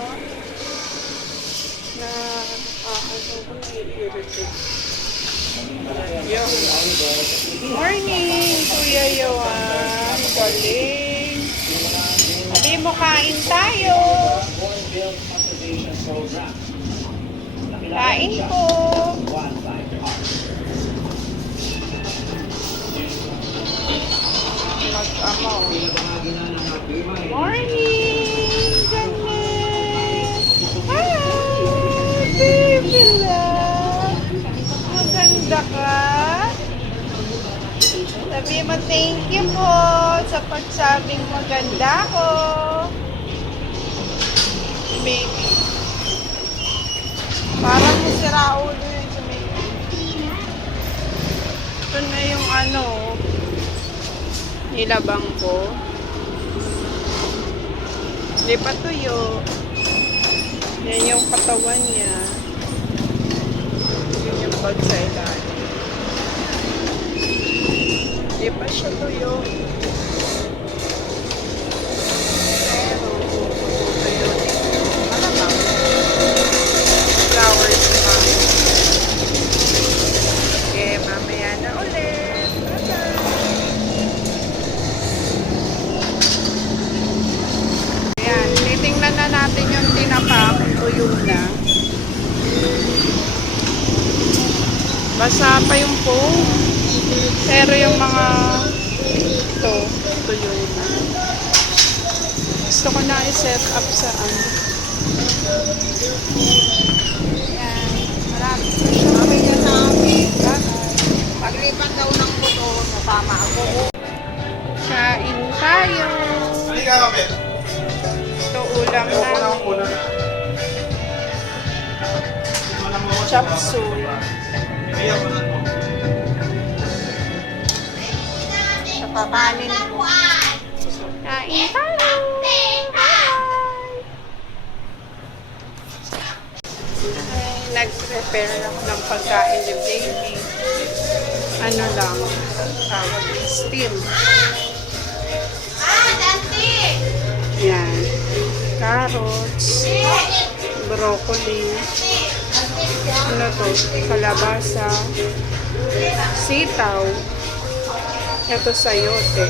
ba? Na, ano ko nai-irritate. Yo. Morning, Kuya Yohan. Galing. Sabi mo, kain tayo. Kain po. Mag-ama. Morning, Janet. Hi, baby love. Maganda ka. Sabi mo, thank you po sa pagsabing maganda ko. Baby. Parang masira ulo yun sa baby. Ito na yung ano, nilabang ko. Hindi pa tuyo. Yan yung katawan niya. Yun yung bag sa ilalim. Hindi pa siya tuyo. Pero, tuyo din. Malamang. Flowers pa. Okay, mamaya na ulit. Bye-bye. Ayan, titingnan na natin yung tinapa kung tuyo na. Basa pa yung foam. Pero yung mga ito, tuyo na. Gusto ko na i-set up sa ano. Ayan, marami pa siya. Sabi niya sa akin, Bye-bye. paglipan daw ng buto, nasama ako. Kain tayo. Halika kami. Ito ulam namin. Chop suey. Saka kanin. Kain tayo. Nag-prepare ako ng pagkain ni baby. Ano lang, tawag steam. Yan. Carrots. Broccoli. Ano to? Kalabasa. Sitaw. Ito sayote.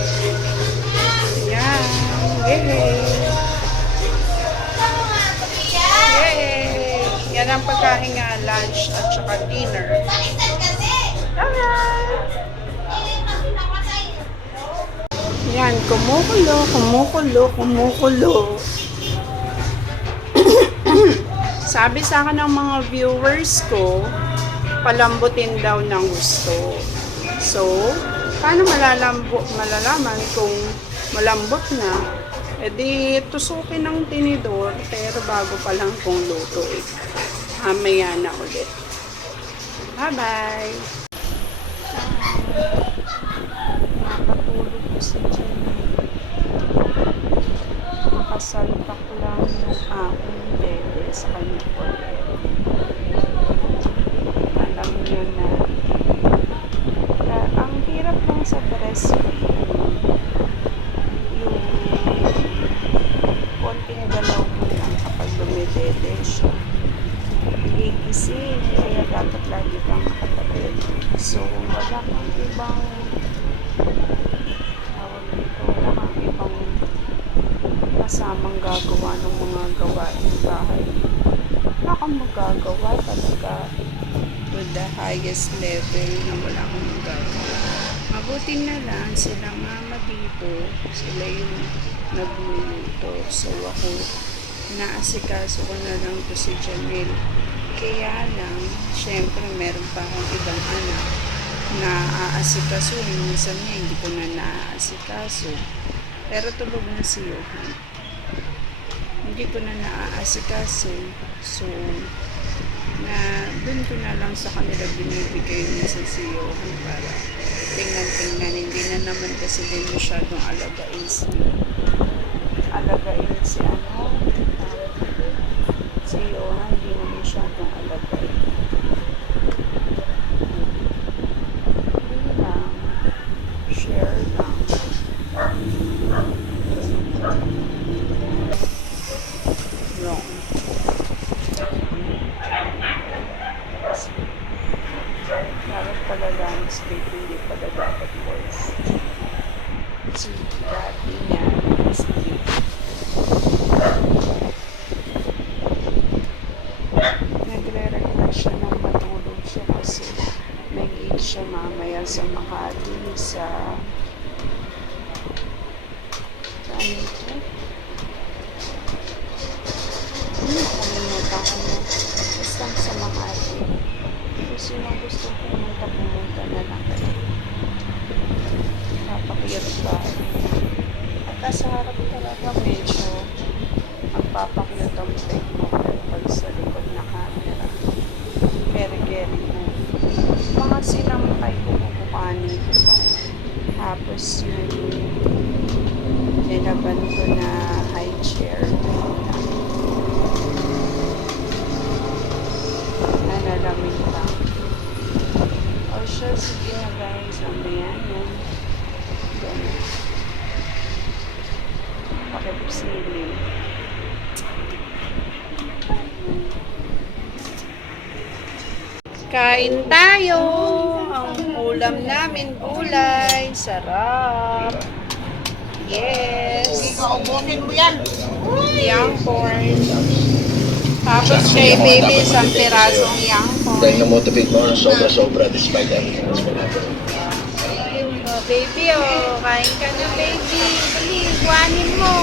Yan. Yay! Yay! Yan ang pagkain nga, lunch at saka dinner. Alright! Yan, kumukulo, kumukulo, kumukulo. Sabi sa akin ng mga viewers ko, palambutin daw ng gusto. So, paano malalaman kung malambot na? E di, tusukin ng tinidor, pero bago pa lang kung luto eh. Mamaya na ulit. Bye-bye! Nakatulog ko si Jenny. Nakasalpak lang yung aking bebe sa kanya po. Alam niyo na. Ang hirap lang sa breastfeeding, yung konting galaw mo lang kapag dumidede siya. Gigising, kaya dapat lagi kang nakatabi. So, wala kang ibang wala kang ibang kasamang gagawa ng mga gawain bahay. Wala kang magagawa talaga to the highest level na wala kang magagawa. Mabuti na lang sila mama dito, sila yung nagluluto. So ako, naasikaso ko na lang to si Jamil. Kaya lang, syempre meron pa akong ibang anak na aasikaso. Minsan niya hindi ko na naaasikaso. Pero tulog na si Johan. Hindi ko na naaasikaso. So, dun ko na lang sa kanila binibigay minsan si Johan para tingnan. Hindi na naman kasi din masyadong alagain si Johan. Hindi na masyadong alagain. Hindi lang. Share lang. Wrong. landscape, hindi pala dapat voice. Si daddy niya, sleep. Nagre-request siya ng matulog siya kasi may gig siya mamaya sa Makati sa saan ito? Nakalimutan ko na. Basta sa Makati. Kung sino gusto pumunta na lang kayo. Napakiyot ba? At nasa harap talaga medyo magpapakiyot ang take mo pero pag sa likod na camera very mo. Mga sinampay ko kukukanin ko pa. Tapos yung nilaban ko na high chair na nalamin lang. O siya, sige na guys. Mamaya yan. Ganun. Pakipsiling. Kain tayo. Ang ulam namin gulay. Sarap. Yes. Ikaubusin mo yan. Young corn. Tapos kay baby isang pirasong young Dahil corn. na-motivate mo na sobra-sobra despite everything that's been happening. Oh, baby, oh. Kain ka na, baby. Dali, buwanin mo.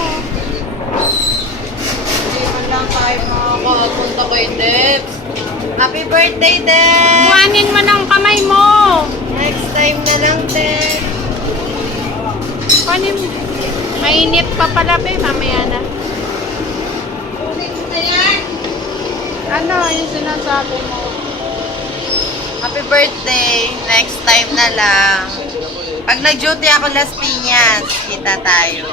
Hindi man lang tayo makakapunta kay Debs. Happy birthday, Debs! Buwanin mo ng kamay mo. Next time na lang, Debs. Buwanin mo. Mainit pa pala, babe. Mamaya na. Kunin mo na yan. Ano yung sinasabi mo? Happy birthday. Next time na lang. Pag nag-duty ako Las Piñas, kita tayo.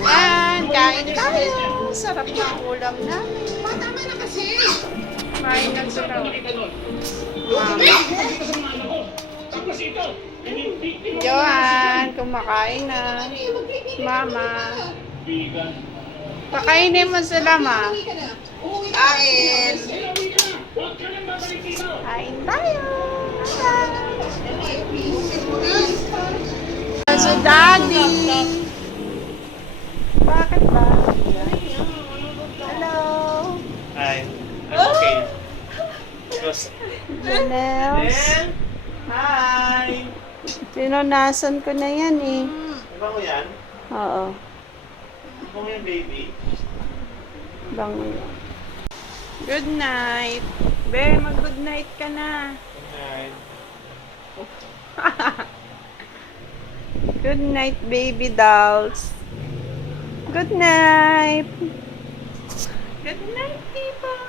Yan, kain tayo. Sarap ng ulam namin. Kain ng sarap. Mama. Johan, kumakain na. Mama. Pakainin mo sila, ma. Kain. Kain tayo. Sa daddy. Bakit ba? Hello. Hi. I'm okay. Because, Janels. hi! Pinunasan ko na yan eh. Iba mo yan? Oo. Iba mo yan, baby? Bango yan. Good night. Be, mag-good night ka na. Hi. Good night, baby dolls. Good night. Good night, people.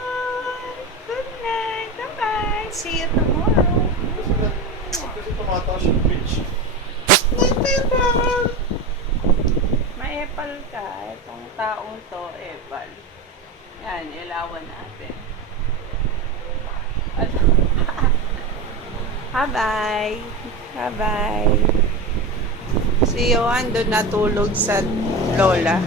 Good night. Bye-bye. See you tomorrow. Kasi tumataas yung pitch. May epal ka. Itong taong to, epal. Yan, ilawan natin. Bye-bye. Bye-bye. Si Johan doon natulog sa lola.